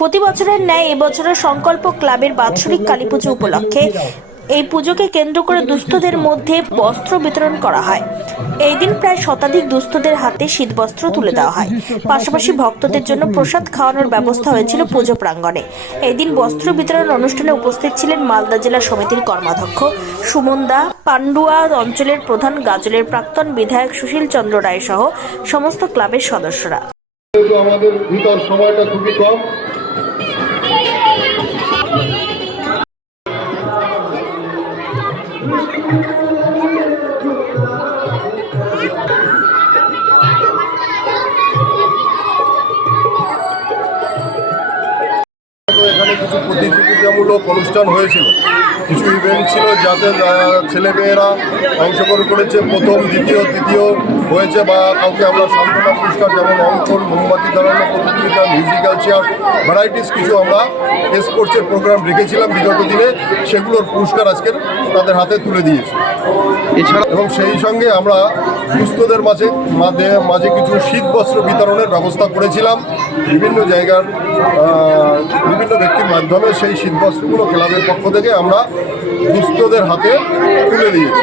প্রতি বছরের ন্যায় এবছরের সংকল্প ক্লাবের বাৎসরিক কালীপুজো উপলক্ষে এই পুজোকে কেন্দ্র করে দুস্থদের মধ্যে বস্ত্র বিতরণ করা হয়। এই দিন প্রায় শতাধিক দুস্থদের হাতে শীতবস্ত্র তুলে দেওয়া হয়। পাশাপাশি ভক্তদের জন্য প্রসাদ খাওয়ানোর ব্যবস্থা হয়েছিল পুজো প্রাঙ্গণে। এই দিন বস্ত্র বিতরণ অনুষ্ঠানে উপস্থিত ছিলেন মালদা জেলা সমিতির কর্মাধ্যক্ষ সুমন দা, পান্ডুয়া অঞ্চলের প্রধান গাজলের প্রাক্তন বিধায়ক সুশীল চন্দ্র রায় সহ সমস্ত ক্লাবের সদস্যরা। আমাদের ভিতর সময়টা খুবই কম। এখানে কিছু প্রতিযোগিতামূলক অনুষ্ঠান হয়েছিল, কিছু ইভেন্ট ছিল যাতে ছেলেমেয়েরা অংশগ্রহণ করেছে। প্রথম, দ্বিতীয়, তৃতীয় হয়েছে, বা কাউকে আমরা সান্ত্বনা পুরস্কার যেমন অঙ্কন, মোমবাতি ধরানো প্রতিযোগিতা, মিউজিক্যাল চেয়ার, ভ্যারাইটিস কিছু আমরা স্পোর্টসের প্রোগ্রাম রেখেছিলাম বিগত দিনে, সেগুলোর পুরস্কার আজকের তাদের হাতে তুলে দিয়েছি। এছাড়া এবং সেই সঙ্গে আমরা দুস্থদের মাঝে কিছু শীতবস্ত্র বিতরণের ব্যবস্থা করেছিলাম। বিভিন্ন জায়গার বিভিন্ন ব্যক্তির মাধ্যমে সেই শীতবস্ত্রগুলো ক্লাবের পক্ষ থেকে আমরা দুস্থদের হাতে তুলে দিয়েছি।